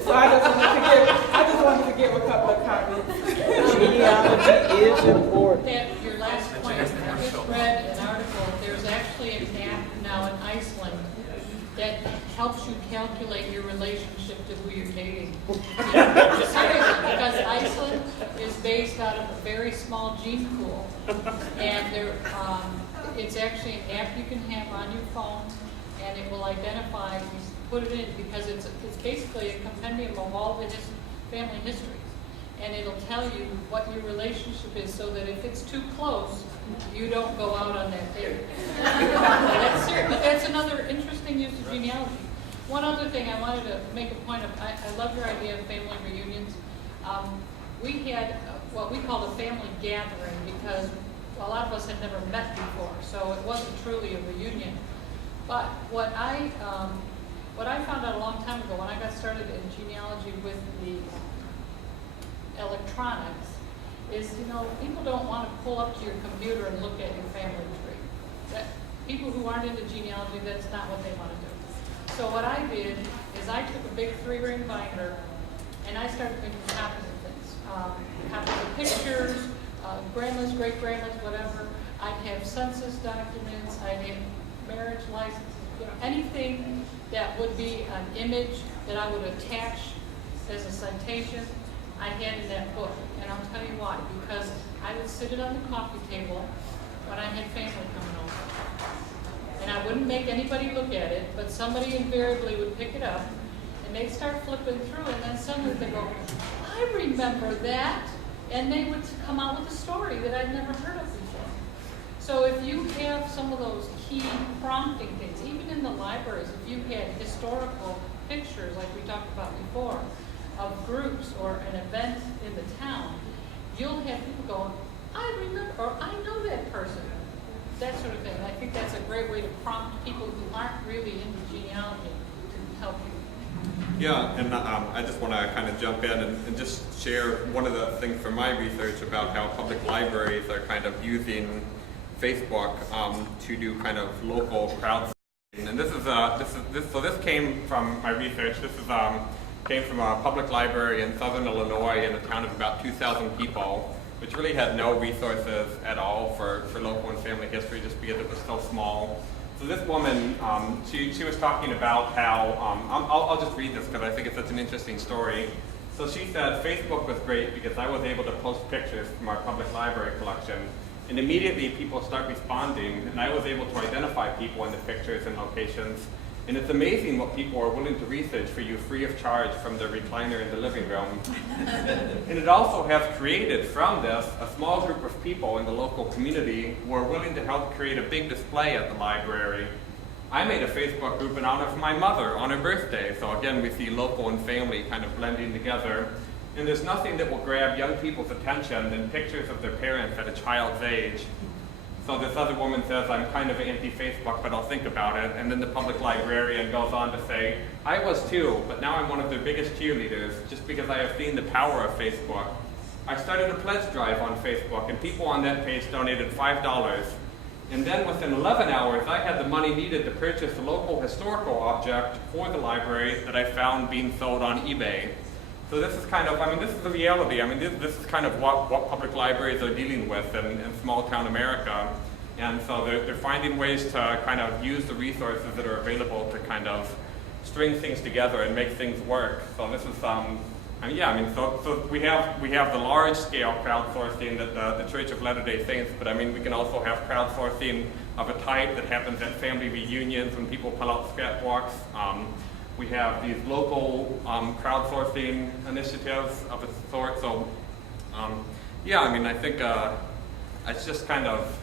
So I just wanted to give a couple of comments. Genealogy is important. Your last point, I just read an article, there's actually an app now in Iceland that helps you calculate your relationship to who you're dating. Seriously, because Iceland is based out of a very small gene pool. And it's actually an app you can have on your phone, and it will identify, you put it in, because it's basically a compendium of all the family histories. And it'll tell you what your relationship is, so that if it's too close, you don't go out on that date. That's serious, but that's another interesting use of genealogy. One other thing I wanted to make a point of, I love your idea of family reunions. We had what we called a family gathering, because a lot of us had never met before, so it wasn't truly a reunion. But what I found out a long time ago when I got started in genealogy with the electronics is, people don't want to pull up to your computer and look at your family tree. People who aren't into genealogy, that's not what they want to do. So what I did is I took a big 3-ring binder and I started making copies of things. Copies of pictures, grandmas, great-grandmas, whatever. I'd have census documents, I'd have marriage licenses, anything that would be an image that I would attach as a citation, I had in that book. And I'll tell you why. Because I would sit it on the coffee table when I had family coming over. And I wouldn't make anybody look at it, but somebody invariably would pick it up, and they'd start flipping through, and then suddenly they go, I remember that. and they would come out with a story that I'd never heard of before. So if you have some of those key prompting things, even in the libraries, if you had historical pictures like we talked about before of groups or an event in the town, you'll have people going, I remember, or I know that person, that sort of thing. I think that's a great way to prompt people who aren't really into genealogy to help you. Yeah, and I just want to kind of jump in and just share one of the things from my research about how public libraries are kind of using Facebook to do kind of local crowdsourcing. And this came from my research. This is came from a public library in southern Illinois in a town of about 2,000 people, which really had no resources at all for local and family history just because it was so small. So this woman, she was talking about how, I'll just read this because I think it's such an interesting story. So she said, Facebook was great because I was able to post pictures from our public library collection, and immediately people start responding, and I was able to identify people in the pictures and locations. And it's amazing what people are willing to research for you free of charge from their recliner in the living room. And it also has created from this a small group of people in the local community who are willing to help create a big display at the library. I made a Facebook group in honor of my mother on her birthday. So again, we see local and family kind of blending together. And there's nothing that will grab young people's attention than pictures of their parents at a child's age. So this other woman says, I'm kind of anti-Facebook, but I'll think about it. And then the public librarian goes on to say, I was too, but now I'm one of their biggest cheerleaders just because I have seen the power of Facebook. I started a pledge drive on Facebook, and people on that page donated $5. And then within 11 hours, I had the money needed to purchase a local historical object for the library that I found being sold on eBay. So this is kind of, this is the reality. This is kind of what public libraries are dealing with in small town America. And so they're finding ways to kind of use the resources that are available to kind of string things together and make things work. So this is, so we have the large scale crowdsourcing that the Church of Latter-day Saints, but we can also have crowdsourcing of a type that happens at family reunions when people pull out scrapbooks. We have these local crowdsourcing initiatives of a sort. So, I think it's just kind of,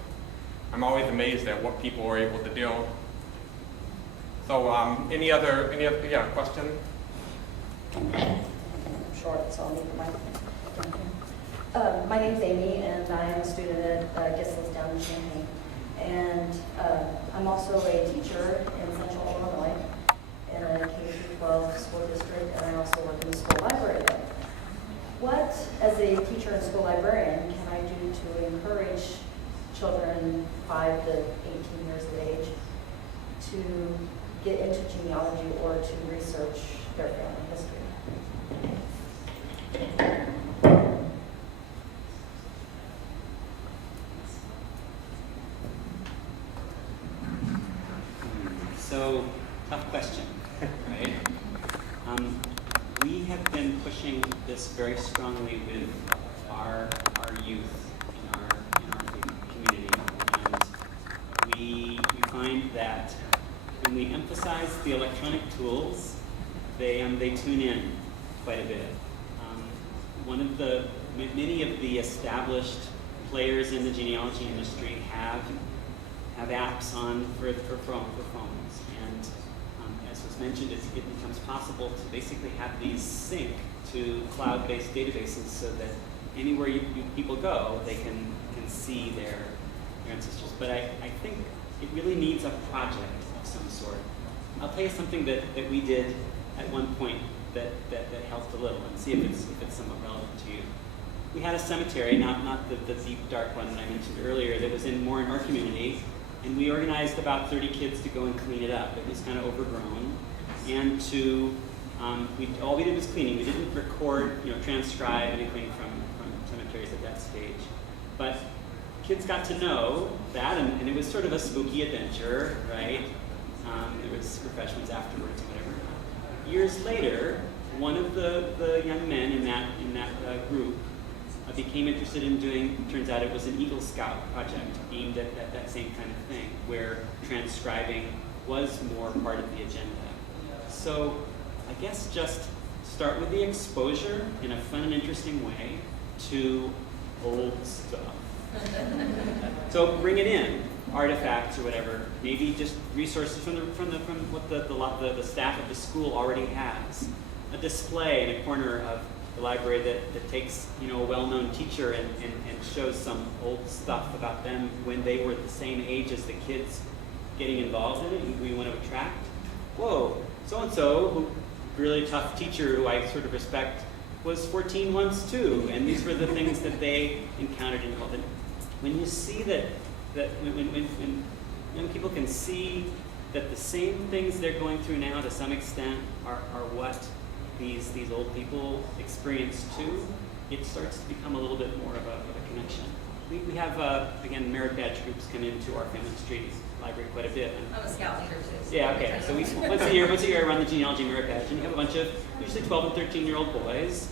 I'm always amazed at what people are able to do. So, any other question? I'm short, so I'll need the mic. My name's Amy, and I am a student at Gissels down in Champaign. And I'm also a teacher in Central Illinois in a K-12 school district, and I also work in the school library there. What, as a teacher and school librarian, can I do to encourage children 5 to 18 years of age to get into genealogy or to research their family history? So, tough question, right? We have been pushing this very strongly with our youth in our community, and we find that when we emphasize the electronic tools, they tune in quite a bit. Many of the established players in the genealogy industry have apps on for phones, and as was mentioned, it becomes possible to basically have these sync to cloud-based databases so that anywhere people go, they can see their ancestors. But I think it really needs a project of some sort. I'll tell you something that we did at one point that helped a little, and see if it's somewhat relevant to you. We had a cemetery, not the deep dark one that I mentioned earlier, that was more in our community, and we organized about 30 kids to go and clean it up. It was kind of overgrown, and all we did was cleaning. We didn't record, transcribe anything from cemeteries at that stage, but kids got to know that, and it was sort of a spooky adventure, right? There was refreshments afterwards, whatever. Years later, one of the young men in that group became interested in doing, turns out it was an Eagle Scout project aimed at that same kind of thing, where transcribing was more part of the agenda. So I guess just start with the exposure in a fun and interesting way, to old stuff. So bring it in, artifacts or whatever. Maybe just resources from what the staff of the school already has. A display in a corner of the library that takes a well-known teacher and shows some old stuff about them when they were the same age as the kids getting involved in it. And we want to attract. Whoa, so-and-so, who really tough teacher who I sort of respect, was 14 once too, and these were the things that they encountered in health. And when you see that when young people can see that the same things they're going through now to some extent are what these old people experience too, it starts to become a little bit more of a connection. We have, again, merit badge groups come into our Family History Library quite a bit. I'm a scout leader too. Yeah, okay. So we once a year I run the genealogy merit badge, and you have a bunch of usually 12 and 13-year-old boys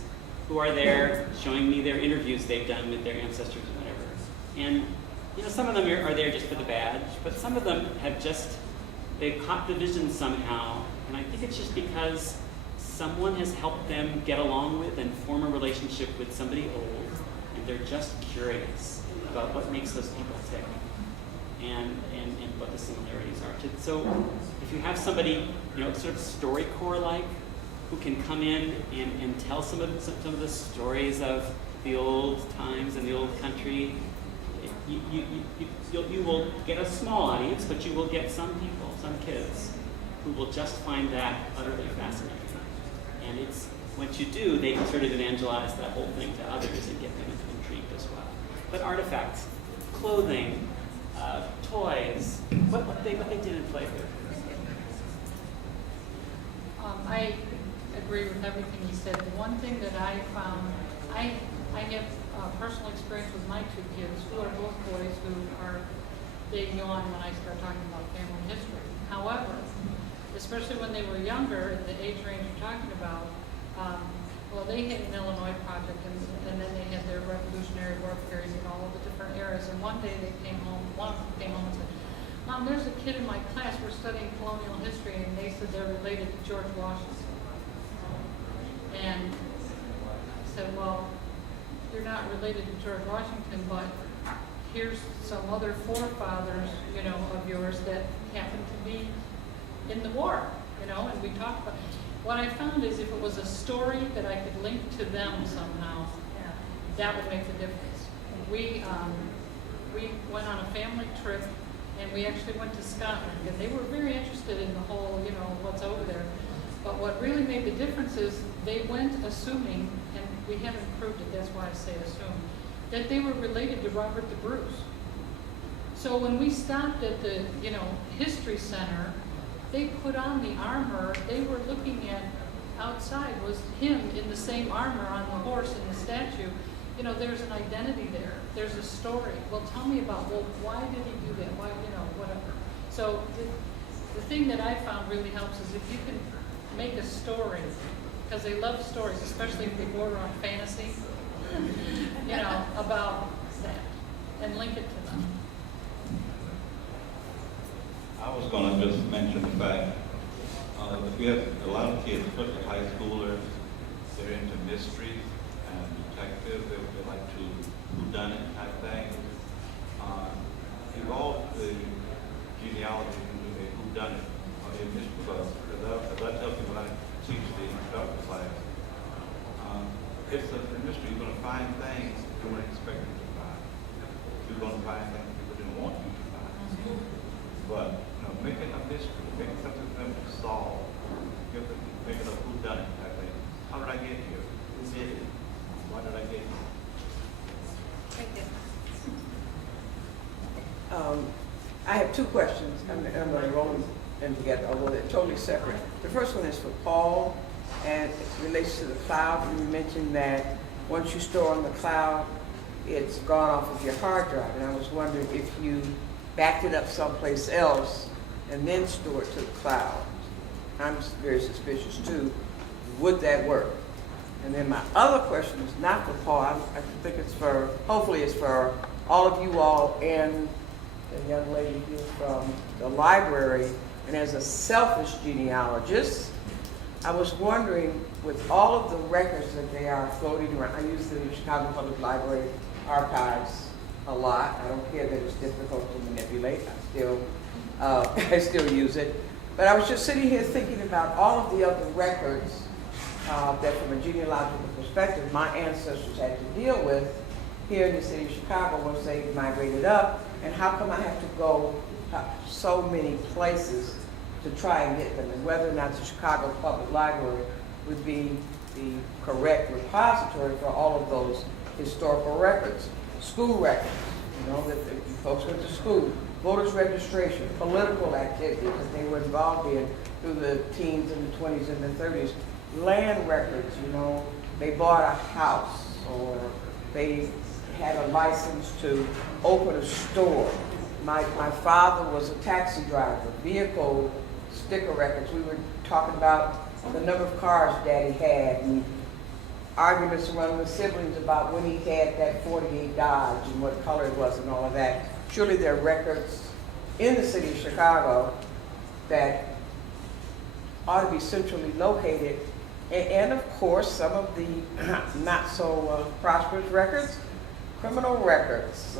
who are there showing me their interviews they've done with their ancestors or whatever. And some of them are there just for the badge, but some of them they've caught the vision somehow, and I think it's just because someone has helped them get along with and form a relationship with somebody old, and they're just curious about what makes those people tick and what the similarities are. So if you have somebody, sort of StoryCorps-like, who can come in and tell some of the stories of the old times and the old country, you will get a small audience, but you will get some people, some kids, who will just find that utterly fascinating. And once you do, they can sort of evangelize that whole thing to others and get them intrigued as well. But artifacts, clothing, toys, what they did in playhood. I agree with everything he said. The one thing that I found, I have personal experience with my two kids, who are both boys who are, they yawn when I start talking about family history. However, especially when they were younger, at the age range you're talking about, they had an Illinois project, and then they had their Revolutionary War period in all of the different eras. And one day one of them came home and said, "Mom, there's a kid in my class, we're studying colonial history, and they said they're related to George Washington." And I said, "Well, you're not related to George Washington, but here's some other forefathers, of yours that happen to be in the war, and we talked about." What I found is if it was a story that I could link to them somehow, that would make the difference. We went on a family trip, and we actually went to Scotland, and they were very interested in the whole, what's over there. But what really made the difference is they went assuming, and we haven't proved it, that's why I say assume, that they were related to Robert the Bruce. So when we stopped at the, History Center, they put on the armor. They were looking at outside was him in the same armor on the horse in the statue. There's an identity there. There's a story. Well, tell me about, why did he do that? Why, whatever. So the thing that I found really helps is if you can make a story, because they love stories, especially if they border on fantasy, about that, and link it to them. I was going to just mention the fact that we have a lot of kids, especially high schoolers, they're into mysteries and detectives. They like to whodunit type thing. Evolve the genealogy into a whodunit or a mystery book. As I tell people when I teach the introductory class, it's a mystery. You're going to find things you weren't expecting to find. You're going to find things people didn't want you to find. But make it a mystery, make it something for them to solve. Make it a whodunit type thing. How did I get here? Who did it? Why did I get here? I have two questions. I'm going to roll them together, although they're totally separate. The first one is for Paul, and it relates to the cloud. You mentioned that once you store on the cloud, it's gone off of your hard drive. And I was wondering if you backed it up someplace else and then store it to the cloud. I'm very suspicious too. Would that work? And then my other question is not for Paul. I think it's hopefully it's for all of you all and the young lady here from the library. And as a selfish genealogist, I was wondering, with all of the records that they are floating around, I use the Chicago Public Library archives a lot. I don't care that it's difficult to manipulate. I still use it. But I was just sitting here thinking about all of the other records that from a genealogical perspective, my ancestors had to deal with here in the city of Chicago once they migrated up, and how come I have to go so many places to try and get them, and whether or not the Chicago Public Library would be the correct repository for all of those historical records. School records, you know, that you folks went to school, voters registration, political activity that they were involved in through the teens and the 20s and the 30s, land records, you know, they bought a house or they had a license to open a store. My father was a taxi driver, vehicle sticker records. We were talking about the number of cars Daddy had and arguments among the siblings about when he had that 48 Dodge and what color it was and all of that. Surely there are records in the city of Chicago that ought to be centrally located. And of course, some of the not so prosperous records, criminal records,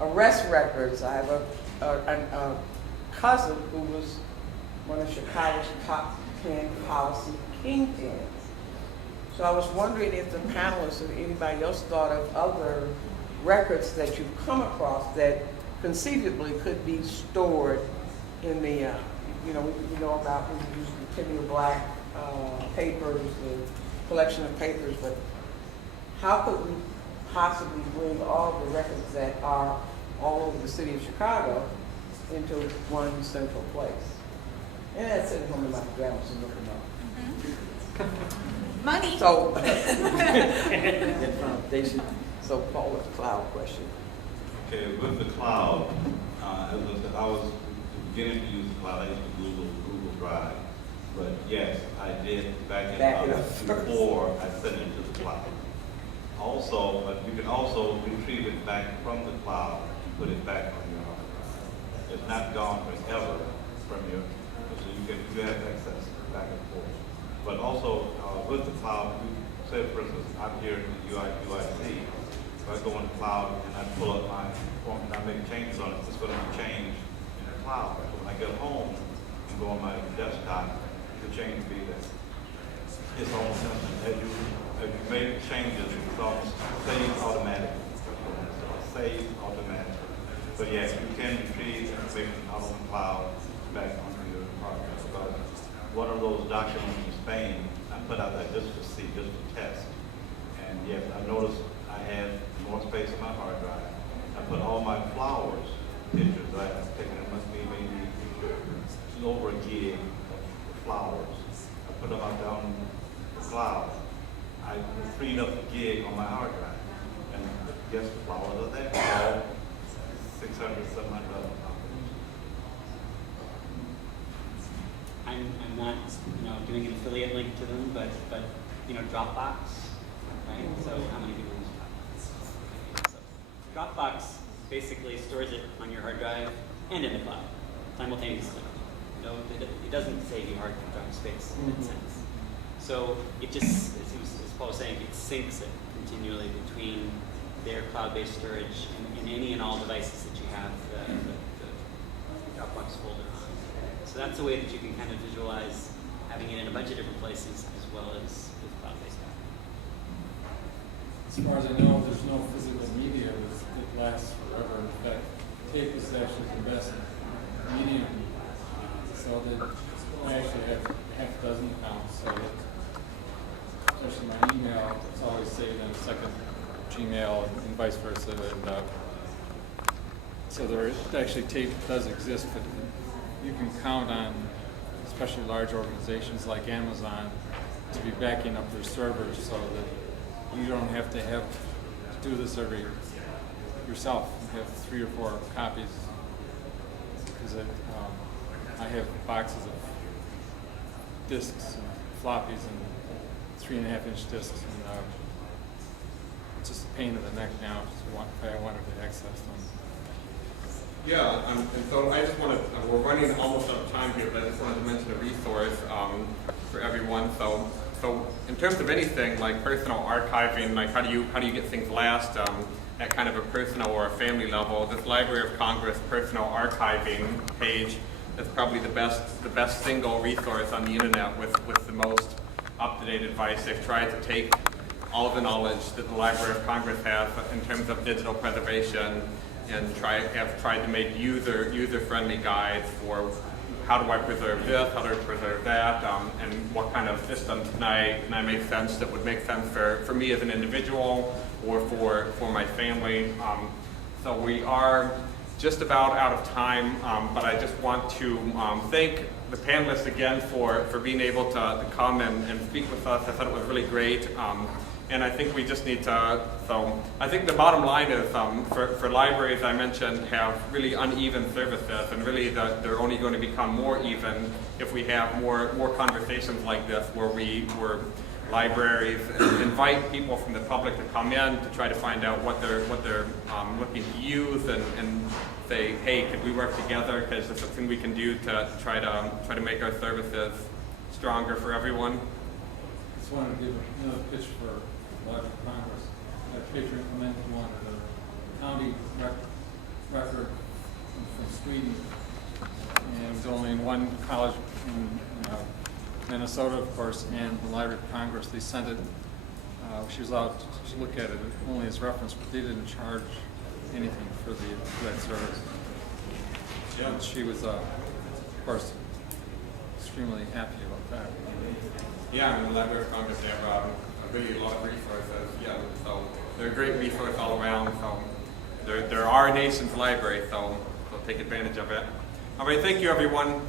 arrest records. I have a cousin who was one of Chicago's top 10 policy kingpins. So I was wondering if the panelists or anybody else thought of other records that you've come across that conceivably could be stored in the, you know about, we use the Timmy Black papers, the collection of papers, but how could we possibly bring all the records that are all over the city of Chicago into one central place? And that's sitting home in my pajamas and looking up. Money. So, so Paula's cloud question. Okay, with the cloud, I was beginning to use the cloud. I used to Google Drive. But yes, I did back in before I sent it to the cloud. Also, but you can also retrieve it back from the cloud and put it back on your hard drive. It's not gone forever from your, so you have access back and forth. But also with the cloud, you say for instance, I'm here in the UIC, so I go in the cloud and I pull up my form and I make changes on it. It's going to be changed in the cloud. So when I get home and go on my desktop, the change will be there. It's almost as you make changes, it's almost saved automatically. Saved automatically. But yes, you can retrieve information out on the cloud back onto your hard drive. Because one of those documents from Spain, I put out there just to see, just to test. And yes, I noticed I had more space on my hard drive. I put all my flowers, pictures that I've taken, it must be maybe over a gig of flowers. I put them out down the cloud. I freed up a gig on my hard drive. And guess the flowers are there. All 600, 700 I'm not, doing an affiliate link to them, but Dropbox, right? So how many people use Dropbox? So Dropbox basically stores it on your hard drive and in the cloud simultaneously. It doesn't save you hard drive space in that sense. So it just, as Paul was saying, it syncs it continually between their cloud-based storage and any and all devices that you have the Dropbox folder on. So that's a way that you can kind of visualize having it in a bunch of different places as well as with cloud-based As far as I know, there's no physical media that lasts forever. In fact, tape is actually the best medium. So that I actually have half a dozen accounts. So that, especially my email, it's always saved in a second Gmail and vice versa. And so there actually tape does exist, but you can count on, especially large organizations like Amazon, to be backing up their servers so that you don't have to do this yourself. You have 3 or 4 copies. Because I have boxes of discs and floppies and 3.5-inch discs, and it's just a pain in the neck now if I wanted to access them. Yeah, and so I just wanted, we're running almost out of time here, but I just wanted to mention a resource. for everyone. So in terms of anything like personal archiving, like how do you get things last at kind of a personal or a family level? This Library of Congress personal archiving page is probably the best single resource on the internet with the most up-to-date advice. They've tried to take all of the knowledge that the Library of Congress has in terms of digital preservation and have tried to make user-friendly guides for how do I preserve this, how do I preserve that, and what kind of systems can I make sense that would make sense for me as an individual or for my family. So we are just about out of time, but I just want to thank the panelists again for being able to come and speak with us. I thought it was really great. And I think we just need to, so I think the bottom line is for libraries I mentioned have really uneven services, and really they're only going to become more even if we have more conversations like this where libraries invite people from the public to come in to try to find out what they're looking to use and say, hey, could we work together? Because there's something we can do to try to make our services stronger for everyone. Just wanted to give another pitch for Library of Congress. A picture implemented one, the county record from Sweden, and it was only in one college in Minnesota, of course, and the Library of Congress. They sent it. She was allowed to look at it only as reference, but they didn't charge anything for that service. Yeah. And she was, of course, extremely happy about that. Yeah, and the Library of Congress, they have really a lot of resources. Yeah, so they're a great resource all around. So they're our nation's library, so take advantage of it. All right, thank you, everyone.